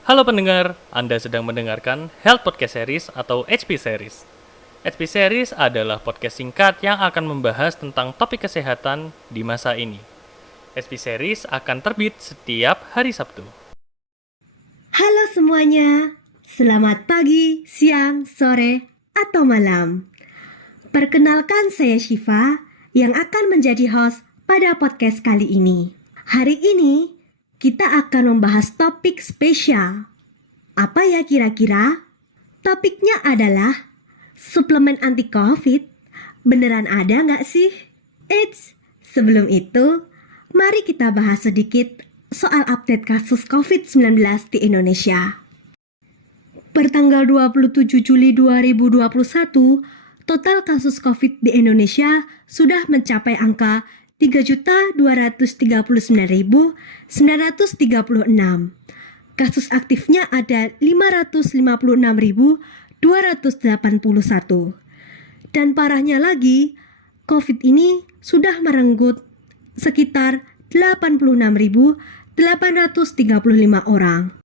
Halo pendengar, Anda sedang mendengarkan Health Podcast Series atau HP Series. HP Series adalah podcast singkat yang akan membahas tentang topik kesehatan di masa ini. HP Series akan terbit setiap hari Sabtu. Halo semuanya, selamat pagi, siang, sore, atau malam. Perkenalkan saya Syifa yang akan menjadi host pada podcast kali ini. Hari ini kita akan membahas topik spesial. Apa ya kira-kira? Topiknya adalah suplemen anti-COVID. Beneran ada nggak sih? Eits, sebelum itu, mari kita bahas sedikit soal update kasus COVID-19 di Indonesia. Pertanggal 27 Juli 2021, total kasus COVID di Indonesia sudah mencapai angka 3.239.936. Kasus aktifnya ada 556.281. Dan parahnya lagi, COVID ini sudah merenggut sekitar 86.835 orang.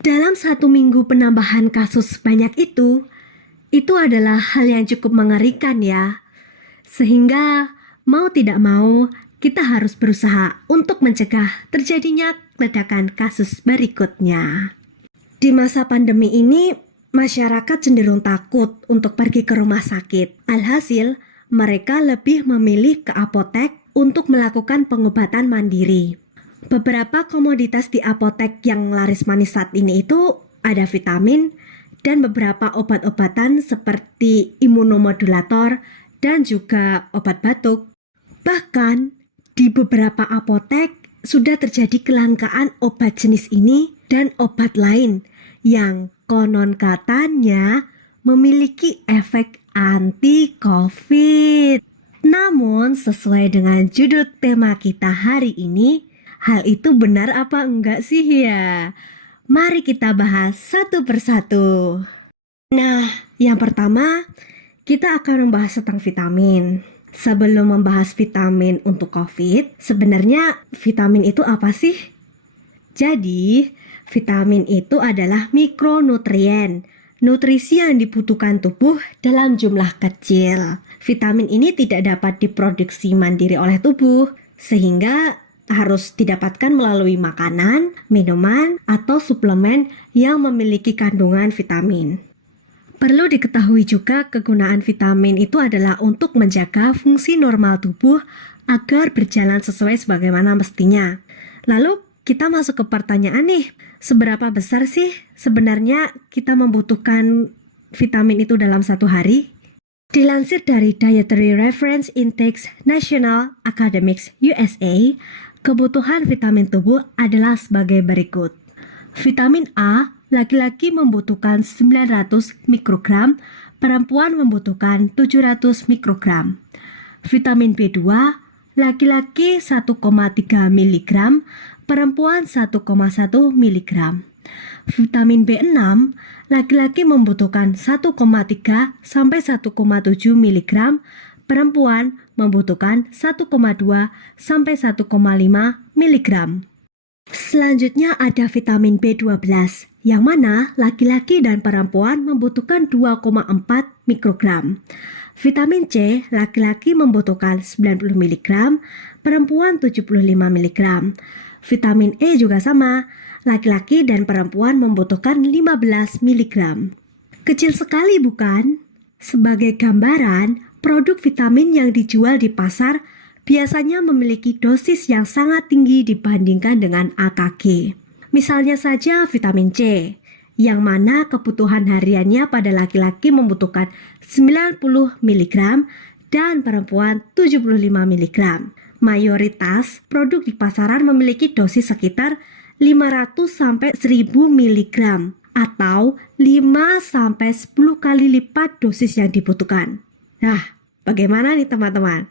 Dalam satu minggu penambahan kasus sebanyak itu adalah hal yang cukup mengerikan ya. Sehingga mau tidak mau kita harus berusaha untuk mencegah terjadinya ledakan kasus berikutnya. Di masa pandemi ini, masyarakat cenderung takut untuk pergi ke rumah sakit. Alhasil, mereka lebih memilih ke apotek untuk melakukan pengobatan mandiri. Beberapa komoditas di apotek yang laris manis saat ini itu ada vitamin dan beberapa obat-obatan seperti imunomodulator dan juga obat batuk. Bahkan di beberapa apotek sudah terjadi kelangkaan obat jenis ini dan obat lain yang konon katanya memiliki efek anti-COVID. Namun sesuai dengan judul tema kita hari ini, hal itu benar apa enggak sih ya? Mari kita bahas satu persatu. Nah, yang pertama, kita akan membahas tentang vitamin. Sebelum membahas vitamin untuk COVID, sebenarnya vitamin itu apa sih? Jadi, vitamin itu adalah mikronutrien, nutrisi yang dibutuhkan tubuh dalam jumlah kecil. Vitamin ini tidak dapat diproduksi mandiri oleh tubuh, sehingga harus didapatkan melalui makanan, minuman, atau suplemen yang memiliki kandungan vitamin. Perlu diketahui juga kegunaan vitamin itu adalah untuk menjaga fungsi normal tubuh agar berjalan sesuai sebagaimana mestinya. Lalu kita masuk ke pertanyaan nih, seberapa besar sih sebenarnya kita membutuhkan vitamin itu dalam satu hari? Dilansir dari Dietary Reference Index National Academics USA, kebutuhan vitamin tubuh adalah sebagai berikut. Vitamin A, laki-laki membutuhkan 900 mikrogram, perempuan membutuhkan 700 mikrogram. Vitamin B2, laki-laki 1,3 mg, perempuan 1,1 mg. Vitamin B6, laki-laki membutuhkan 1,3 sampai 1,7 mg, perempuan membutuhkan 1,2 sampai 1,5 mg. Selanjutnya ada vitamin B12, yang mana laki-laki dan perempuan membutuhkan 2,4 mikrogram. Vitamin C, laki-laki membutuhkan 90 mg, perempuan 75 mg. Vitamin E juga sama, laki-laki dan perempuan membutuhkan 15 mg. Kecil sekali bukan? Sebagai gambaran, produk vitamin yang dijual di pasar biasanya memiliki dosis yang sangat tinggi dibandingkan dengan AKG. Misalnya saja vitamin C, yang mana kebutuhan hariannya pada laki-laki membutuhkan 90 mg dan perempuan 75 mg. Mayoritas produk di pasaran memiliki dosis sekitar 500 sampai 1000 mg atau 5 sampai 10 kali lipat dosis yang dibutuhkan. Nah, bagaimana nih teman-teman?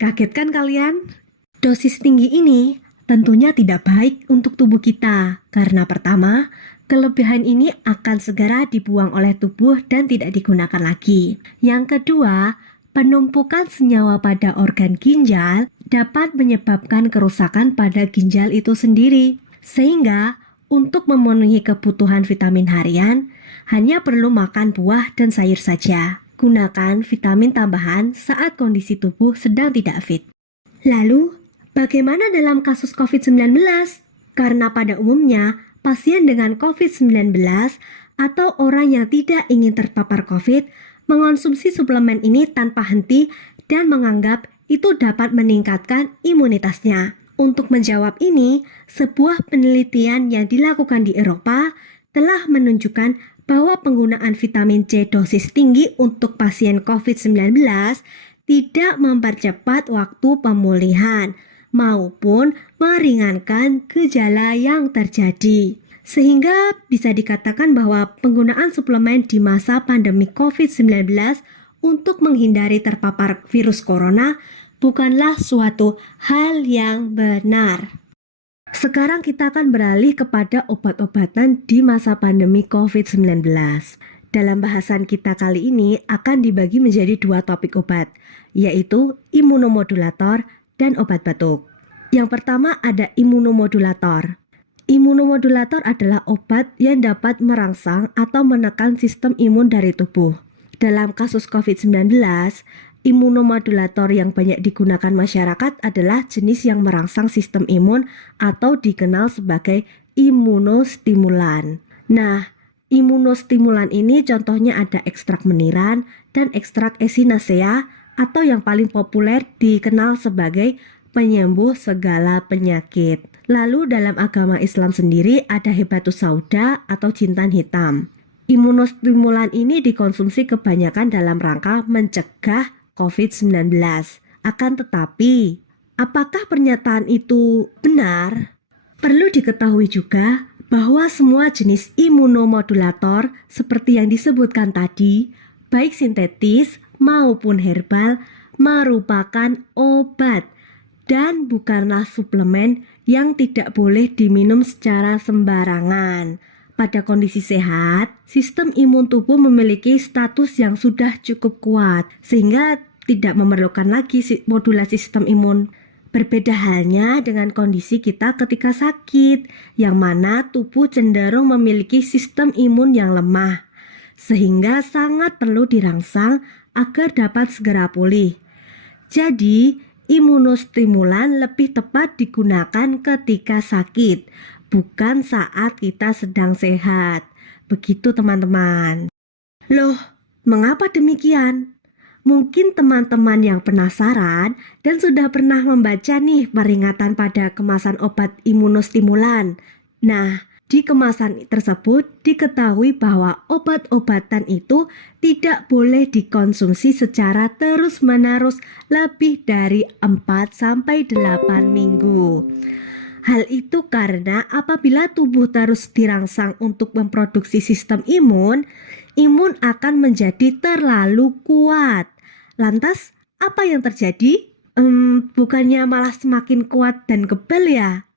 Kaget kan kalian? Dosis tinggi ini tentunya tidak baik untuk tubuh kita karena pertama, kelebihan ini akan segera dibuang oleh tubuh dan tidak digunakan lagi. Yang kedua, penumpukan senyawa pada organ ginjal dapat menyebabkan kerusakan pada ginjal itu sendiri, sehingga Untuk memenuhi kebutuhan vitamin harian, hanya perlu makan buah dan sayur saja. Gunakan vitamin tambahan saat kondisi tubuh sedang tidak fit. Lalu, bagaimana dalam kasus COVID-19? Karena pada umumnya, pasien dengan COVID-19 atau orang yang tidak ingin terpapar COVID mengonsumsi suplemen ini tanpa henti dan menganggap itu dapat meningkatkan imunitasnya. Untuk menjawab ini, sebuah penelitian yang dilakukan di Eropa telah menunjukkan bahwa penggunaan vitamin C dosis tinggi untuk pasien COVID-19 tidak mempercepat waktu pemulihan maupun meringankan gejala yang terjadi. Sehingga bisa dikatakan bahwa penggunaan suplemen di masa pandemi COVID-19 untuk menghindari terpapar virus corona bukanlah suatu hal yang benar. Sekarang kita akan beralih kepada obat-obatan di masa pandemi COVID-19. Dalam bahasan kita kali ini akan dibagi menjadi dua topik obat, yaitu imunomodulator dan obat batuk. Yang pertama ada imunomodulator. Imunomodulator adalah obat yang dapat merangsang atau menekan sistem imun dari tubuh. Dalam kasus COVID-19, imunomodulator yang banyak digunakan masyarakat adalah jenis yang merangsang sistem imun atau dikenal sebagai imunostimulan. Nah, imunostimulan ini contohnya ada ekstrak meniran dan ekstrak echinacea atau yang paling populer dikenal sebagai penyembuh segala penyakit. Lalu dalam agama Islam sendiri ada habatus sauda atau jintan hitam. Imunostimulan ini dikonsumsi kebanyakan dalam rangka mencegah COVID-19. Akan tetapi, apakah pernyataan itu benar? Perlu diketahui juga bahwa semua jenis imunomodulator seperti yang disebutkan tadi, baik sintetis maupun herbal, merupakan obat dan bukanlah suplemen yang tidak boleh diminum secara sembarangan. Pada kondisi sehat, sistem imun tubuh memiliki status yang sudah cukup kuat, sehingga tidak memerlukan lagi modulasi sistem imun. Berbeda halnya dengan kondisi kita ketika sakit, yang mana tubuh cenderung memiliki sistem imun yang lemah, sehingga sangat perlu dirangsang agar dapat segera pulih. Jadi, imunostimulan lebih tepat digunakan ketika sakit, bukan saat kita sedang sehat. Begitu teman-teman. Loh, mengapa demikian? Mungkin teman-teman yang penasaran dan sudah pernah membaca nih peringatan pada kemasan obat imunostimulan. Nah, di kemasan tersebut diketahui bahwa obat-obatan itu tidak boleh dikonsumsi secara terus-menerus lebih dari 4-8 minggu. Hal itu karena apabila tubuh terus dirangsang untuk memproduksi sistem imun akan menjadi terlalu kuat. Lantas, apa yang terjadi? Bukannya malah semakin kuat dan kebal ya?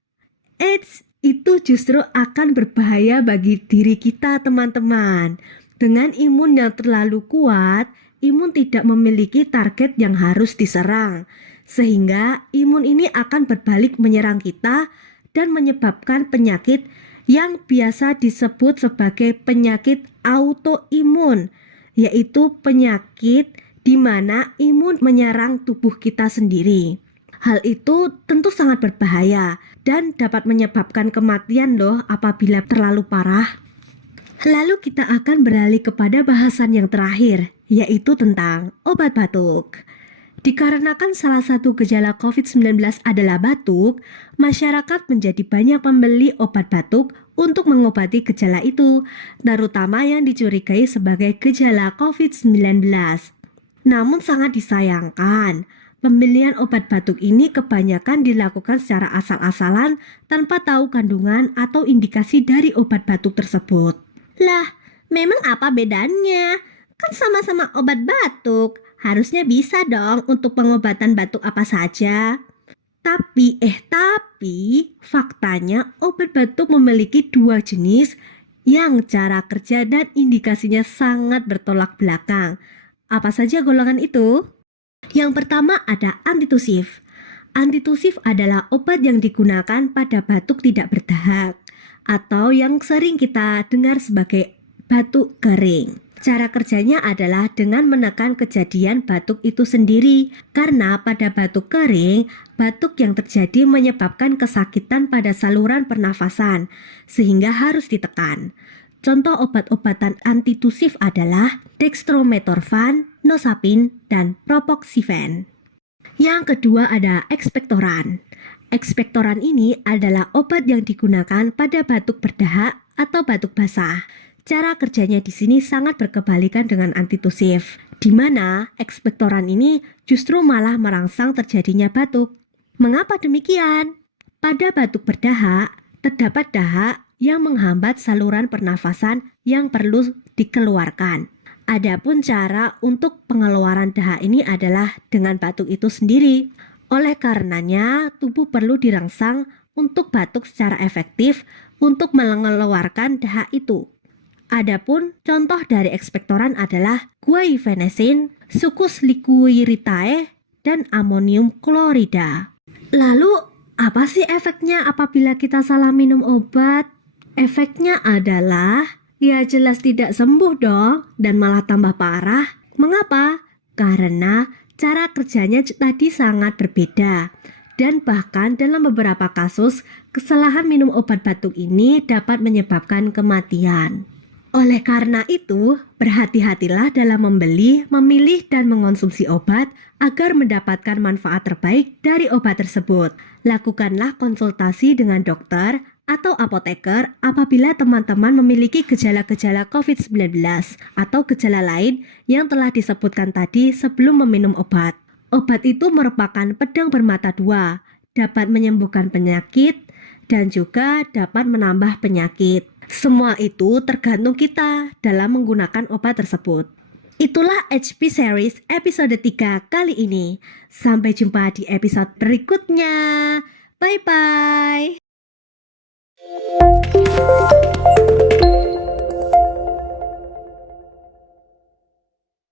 Itu justru akan berbahaya bagi diri kita, teman-teman. Dengan imun yang terlalu kuat, imun tidak memiliki target yang harus diserang. Sehingga imun ini akan berbalik menyerang kita dan menyebabkan penyakit yang biasa disebut sebagai penyakit autoimun, yaitu penyakit di mana imun menyerang tubuh kita sendiri. Hal itu tentu sangat berbahaya dan dapat menyebabkan kematian loh apabila terlalu parah. Lalu kita akan beralih kepada bahasan yang terakhir, yaitu tentang obat batuk. Dikarenakan salah satu gejala COVID-19 adalah batuk, masyarakat menjadi banyak membeli obat batuk untuk mengobati gejala itu, terutama yang dicurigai sebagai gejala COVID-19. Namun sangat disayangkan, pembelian obat batuk ini kebanyakan dilakukan secara asal-asalan tanpa tahu kandungan atau indikasi dari obat batuk tersebut. Lah, memang apa bedanya? Kan sama-sama obat batuk. Harusnya bisa dong untuk pengobatan batuk apa saja. Tapi faktanya obat batuk memiliki dua jenis yang cara kerja dan indikasinya sangat bertolak belakang. Apa saja golongan itu? Yang pertama ada antitusif. Antitusif adalah obat yang digunakan pada batuk tidak berdahak. atau yang sering kita dengar sebagai batuk kering. Cara kerjanya adalah dengan menekan kejadian batuk itu sendiri, karena pada batuk kering, batuk yang terjadi menyebabkan kesakitan pada saluran pernafasan, sehingga harus ditekan. Contoh obat-obatan antitusif adalah dextromethorphan, nosapin, dan propoxifen. Yang kedua ada ekspektoran. Ekspektoran ini adalah obat yang digunakan pada batuk berdahak atau batuk basah. Cara kerjanya di sini sangat berkebalikan dengan antitusif, di mana ekspektoran ini justru malah merangsang terjadinya batuk. Mengapa demikian? Pada batuk berdahak, terdapat dahak yang menghambat saluran pernafasan yang perlu dikeluarkan. Adapun cara untuk pengeluaran dahak ini adalah dengan batuk itu sendiri. Oleh karenanya, tubuh perlu dirangsang untuk batuk secara efektif untuk mengeluarkan dahak itu. Adapun contoh dari ekspektoran adalah guaifenesin, succus liquiritae, dan amonium klorida. Lalu, apa sih efeknya apabila kita salah minum obat? Efeknya adalah, ya jelas tidak sembuh dong, dan malah tambah parah. Mengapa? Karena cara kerjanya tadi sangat berbeda. Dan bahkan dalam beberapa kasus, kesalahan minum obat batuk ini dapat menyebabkan kematian. Oleh karena itu, berhati-hatilah dalam membeli, memilih, dan mengonsumsi obat agar mendapatkan manfaat terbaik dari obat tersebut. Lakukanlah konsultasi dengan dokter atau apoteker apabila teman-teman memiliki gejala-gejala COVID-19 atau gejala lain yang telah disebutkan tadi sebelum meminum obat. Obat itu merupakan pedang bermata dua, dapat menyembuhkan penyakit dan juga dapat menambah penyakit. Semua itu tergantung kita dalam menggunakan obat tersebut. Itulah HP Series episode 3 kali ini. Sampai jumpa di episode berikutnya. Bye-bye.